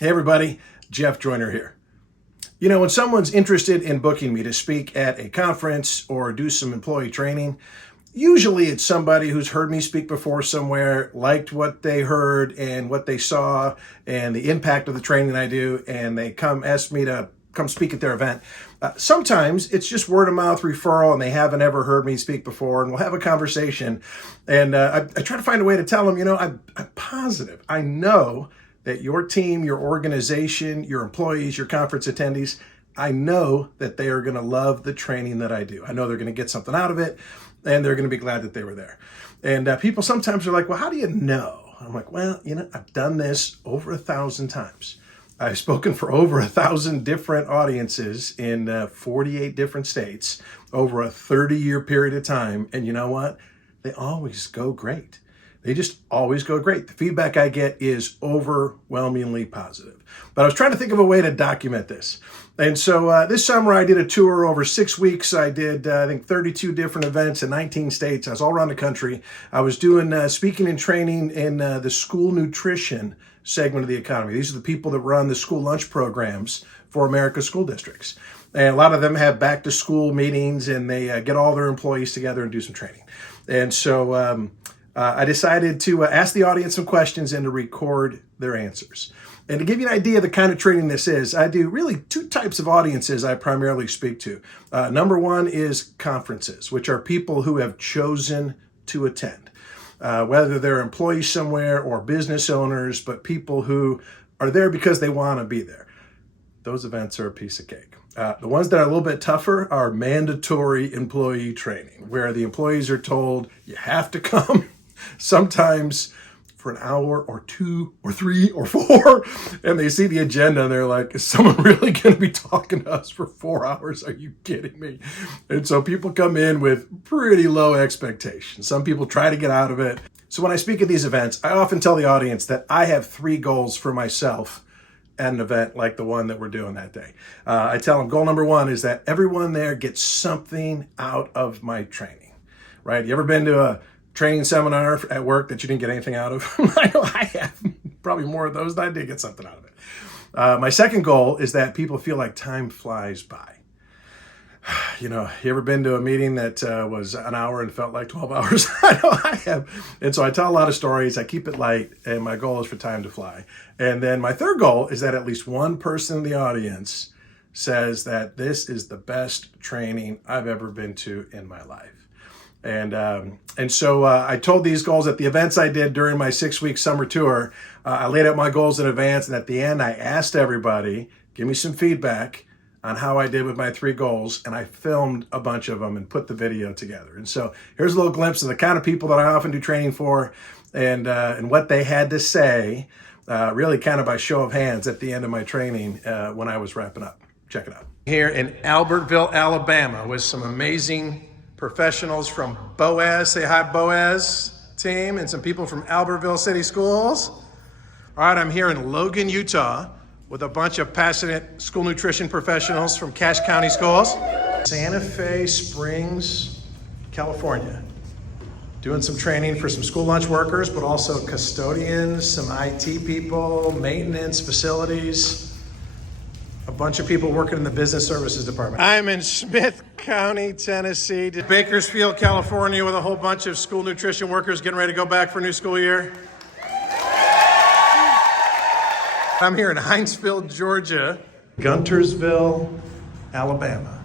Hey everybody, Jeff Joyner here. You know, when someone's interested in booking me to speak at a conference or do some employee training, usually it's somebody who's heard me speak before somewhere, liked what they heard and what they saw and the impact of the training I do, and they ask me to come speak at their event. Sometimes it's just word of mouth referral and they haven't ever heard me speak before, and we'll have a conversation. And I try to find a way to tell them, I'm positive. I know that your team, your organization, your employees, your conference attendees, I know that they are going to love the training that I do. I know they're going to get something out of it, and they're going to be glad that they were there. And people sometimes are like, well, how do you know? I'm like, well, I've done this over 1,000 times. I've spoken for over 1,000 different audiences in 48 different states over a 30-year period of time. And you know what? They always go great. They just always go great. The feedback I get is overwhelmingly positive. But I was trying to think of a way to document this. And so this summer I did a tour over 6 weeks. I did, I think, 32 different events in 19 states. I was all around the country. I was doing speaking and training in the school nutrition segment of the economy. These are the people that run the school lunch programs for America's school districts. And a lot of them have back to school meetings, and they get all their employees together and do some training. And so I decided to ask the audience some questions and to record their answers. And to give you an idea of the kind of training this is, I do really two types of audiences I primarily speak to. Number one is conferences, which are people who have chosen to attend, whether they're employees somewhere or business owners, but people who are there because they want to be there. Those events are a piece of cake. The ones that are a little bit tougher are mandatory employee training, where the employees are told, you have to come. Sometimes for an hour or 2 or 3 or 4, and they see the agenda and they're like, is someone really going to be talking to us for 4 hours? Are you kidding me? And so people come in with pretty low expectations. Some people try to get out of it. So when I speak at these events, I often tell the audience that I have 3 goals for myself at an event like the one that we're doing that day. I tell them goal number 1 is that everyone there gets something out of my training, right? You ever been to a training seminar at work that you didn't get anything out of? I know I have probably more of those than I did get something out of it. My second goal is that people feel like time flies by. You ever been to a meeting that was an hour and felt like 12 hours? I know I have. And so I tell a lot of stories. I keep it light, and my goal is for time to fly. And then my third goal is that at least one person in the audience says that this is the best training I've ever been to in my life. And so I told these goals at the events I did during my 6-week summer tour. I laid out my goals in advance, and at the end I asked everybody, give me some feedback on how I did with my 3 goals, and I filmed a bunch of them and put the video together. And so here's a little glimpse of the kind of people that I often do training for, and what they had to say, really kind of by show of hands at the end of my training when I was wrapping up. Check it out. Here in Albertville, Alabama, with some amazing professionals from Boaz. Say hi, Boaz team, and some people from Albertville City Schools. All right, I'm here in Logan, Utah, with a bunch of passionate school nutrition professionals from Cache County Schools. Santa Fe Springs, California. Doing some training for some school lunch workers, but also custodians, some IT people, maintenance, facilities, a bunch of people working in the business services department. I'm in Smith County, Tennessee, Bakersfield, California, with a whole bunch of school nutrition workers getting ready to go back for a new school year. I'm here in Hinesville, Georgia, Guntersville, Alabama,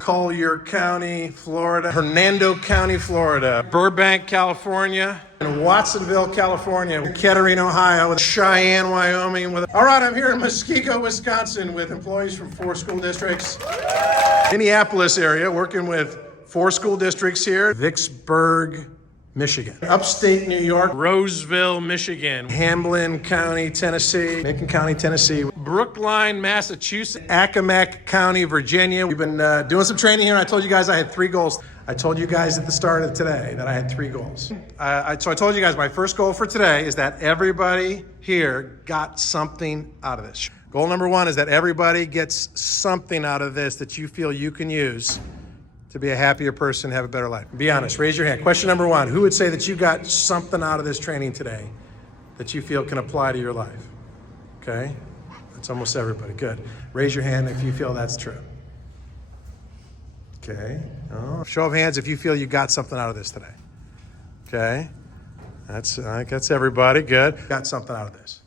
Collier County, Florida, Hernando County, Florida, Burbank, California, and Watsonville, California, Kettering, Ohio, with Cheyenne, Wyoming. All right, I'm here in Muskego, Wisconsin, with employees from 4 school districts. Minneapolis area, working with 4 school districts here. Vicksburg, Michigan. Upstate New York, Roseville, Michigan. Hamlin County, Tennessee. Macon County, Tennessee. Brookline, Massachusetts. Accomack County, Virginia. We've been doing some training here. I told you guys I had 3 goals. I told you guys at the start of today that I had 3 goals. So I told you guys my first goal for today is that everybody here got something out of this. Goal number 1 is that everybody gets something out of this that you feel you can use to be a happier person, have a better life. Be honest, raise your hand. Question number 1, who would say that you got something out of this training today that you feel can apply to your life? Okay. That's almost everybody. Good. Raise your hand if you feel that's true. Okay. Oh. Show of hands if you feel you got something out of this today. Okay. I think that's everybody. Good. Got something out of this.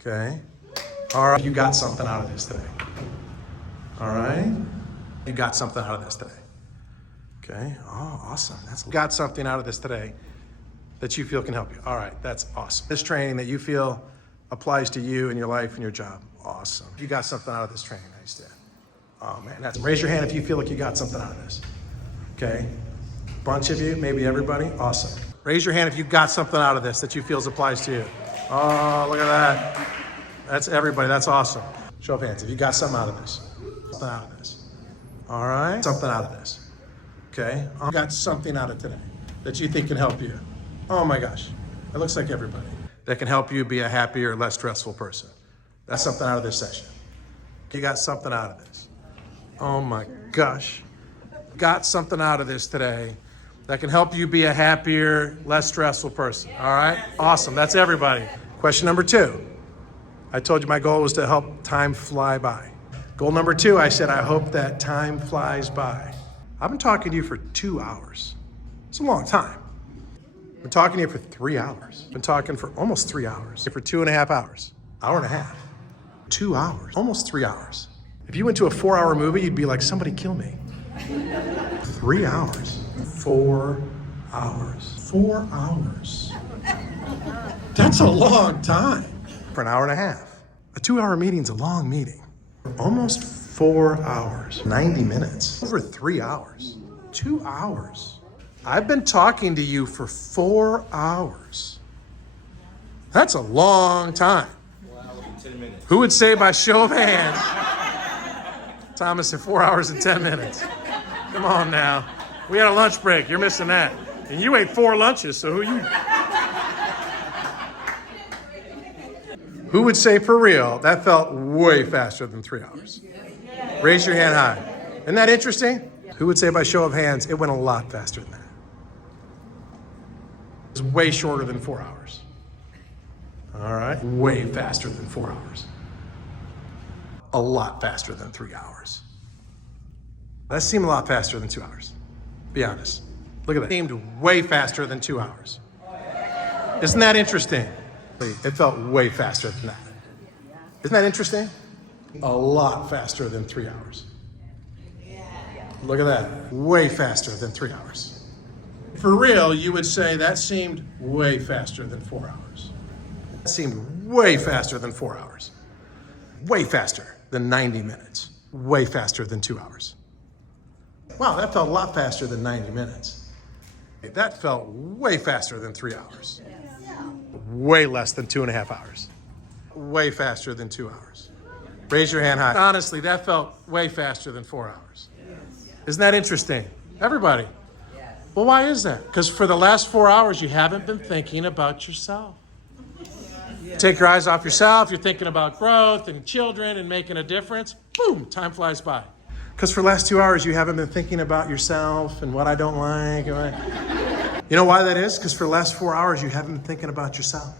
Okay. All right. You got something out of this today. All right. You got something out of this today. Okay. Oh, awesome. Got something out of this today that you feel can help you. All right. That's awesome. This training that you feel applies to you in your life and your job. Awesome. You got something out of this training. Nice, Dad. Oh man, raise your hand if you feel like you got something out of this. Okay. Bunch of you, maybe everybody. Awesome. Raise your hand if you got something out of this that you feel applies to you. Oh, look at that. That's everybody. That's awesome. Show of hands if you got something out of this. Something out of this. All right. Something out of this. Okay. Got something out of today that you think can help you. Oh my gosh. It looks like everybody. That can help you be a happier, less stressful person. That's something out of this session. You got something out of this. Oh my gosh. Got something out of this today that can help you be a happier, less stressful person. All right? Awesome. That's everybody. Question number 2. I told you my goal was to help time fly by. Goal number 2, I said, I hope that time flies by. I've been talking to you for 2 hours. It's a long time. I've been talking to you for 3 hours. I've been talking for almost 3 hours. For 2.5 hours. Hour and a half. 2 hours. Almost 3 hours. If you went to a 4-hour movie, you'd be like, somebody kill me. 3 hours. 4 hours. 4 hours. That's a long time. For an hour and a half. A 2-hour meeting's a long meeting. Almost 4 hours. 90 minutes. Over 3 hours. 2 hours. I've been talking to you for 4 hours. That's a long time. Wow, 10 minutes. Who would say by show of hands, Thomas said 4 hours and 10 minutes. Come on now. We had a lunch break. You're missing that. And you ate 4 lunches, so who would say for real, that felt way faster than 3 hours? Raise your hand high. Isn't that interesting? Who would say by show of hands, it went a lot faster than that? It was way shorter than 4 hours. All right. Way faster than 4 hours. A lot faster than 3 hours. That seemed a lot faster than 2 hours. Be honest. Look at that. It seemed way faster than 2 hours. Isn't that interesting? It felt way faster than that. Isn't that interesting? A lot faster than 3 hours. Look at that. Way faster than 3 hours. For real, you would say that seemed way faster than 4 hours. That seemed way faster than 4 hours. Way faster than 90 minutes. Way faster than 2 hours. Wow, that felt a lot faster than 90 minutes. That felt way faster than 3 hours. Way less than 2.5 hours. Way faster than 2 hours. Raise your hand high. Honestly, that felt way faster than 4 hours. Isn't that interesting? Everybody. Well, why is that? Because for the last 4 hours, you haven't been thinking about yourself. Take your eyes off yourself. You're thinking about growth and children and making a difference. Boom, time flies by. Because for the last 2 hours, you haven't been thinking about yourself and what I don't like. You know why that is? Because for the last 4 hours, you haven't been thinking about yourself.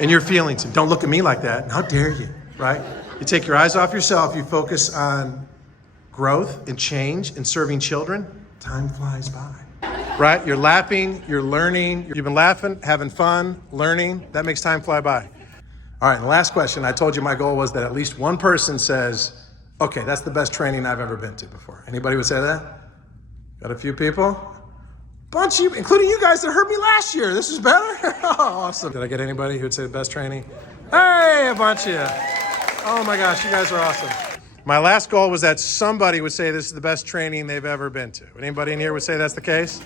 And your feelings. And don't look at me like that. How dare you, right? You take your eyes off yourself. You focus on growth and change and serving children. Time flies by. Right? You're laughing, you're learning. You've been laughing, having fun, learning. That makes time fly by. All right, and the last question. I told you my goal was that at least one person says, okay, that's the best training I've ever been to before. Anybody would say that? Got a few people? Bunch of you, including you guys that heard me last year. This is better? Oh, awesome. Did I get anybody who would say the best training? Hey, a bunch of you. Oh my gosh, you guys are awesome. My last goal was that somebody would say this is the best training they've ever been to. Anybody in here would say that's the case?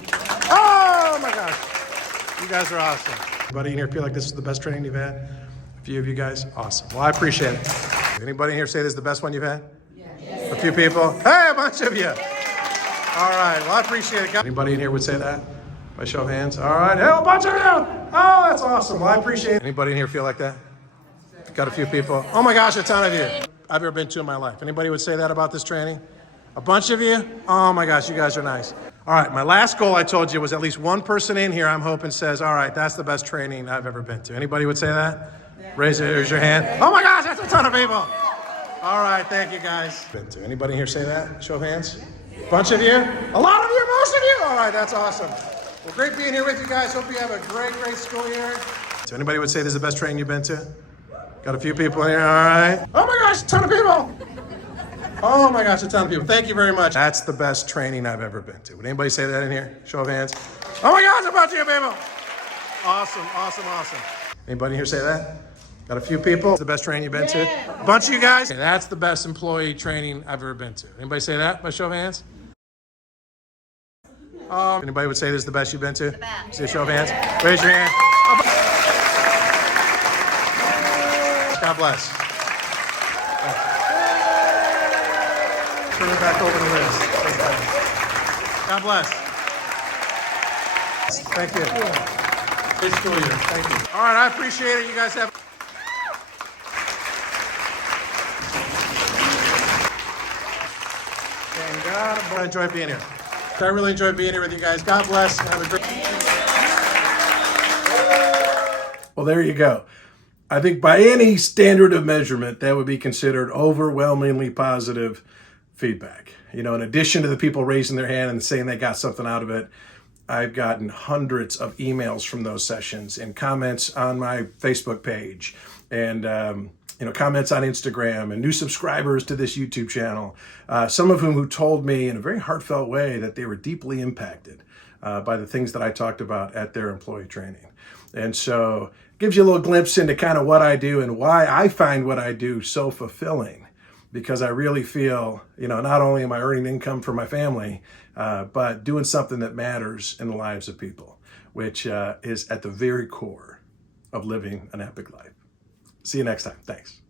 Oh my gosh. You guys are awesome. Anybody in here feel like this is the best training you've had? A few of you guys? Awesome. Well, I appreciate it. Anybody in here say this is the best one you've had? Yes. A few people? Hey, a bunch of you. All right. Well, I appreciate it. Anybody in here would say that? By show of hands? All right. Hey, a bunch of you. Oh, that's awesome. Well, I appreciate it. Anybody in here feel like that? Got a few people? Oh my gosh, a ton of you. I've ever been to in my life. Anybody would say that about this training? A bunch of you? Oh my gosh, you guys are nice. All right, my last goal I told you was at least one person in here I'm hoping says, all right, that's the best training I've ever been to. Anybody would say that? Raise your hand. Oh my gosh, that's a ton of people. All right, thank you guys. Anybody here say that? Show of hands. Bunch of you? A lot of you, most of you? All right, that's awesome. Well, great being here with you guys. Hope you have a great school year. So anybody would say this is the best training you've been to? Got a few people in here, all right. Oh my gosh, a ton of people. Oh my gosh, a ton of people. Thank you very much. That's the best training I've ever been to. Would anybody say that in here? Show of hands. Oh my gosh, a bunch of you people. Awesome. Anybody here say that? Got a few people. It's the best training you've been to? A bunch of you guys? Okay, that's the best employee training I've ever been to. Anybody say that by show of hands? Anybody would say this is the best you've been to? The best. Say a show of hands. Raise your hand. God bless. Turn it back over to Liz. God bless. Thank you. Good school year. Thank you. All right, I appreciate it. You guys have. Thank God. I enjoy being here. I really enjoyed being here with you guys. God bless. Have a great. Well, there you go. I think by any standard of measurement, that would be considered overwhelmingly positive feedback. In addition to the people raising their hand and saying they got something out of it, I've gotten hundreds of emails from those sessions and comments on my Facebook page and comments on Instagram and new subscribers to this YouTube channel, some of whom who told me in a very heartfelt way that they were deeply impacted by the things that I talked about at their employee training. And so it gives you a little glimpse into kind of what I do and why I find what I do so fulfilling, because I really feel, not only am I earning income for my family, but doing something that matters in the lives of people, which is at the very core of living an epic life. See you next time. Thanks.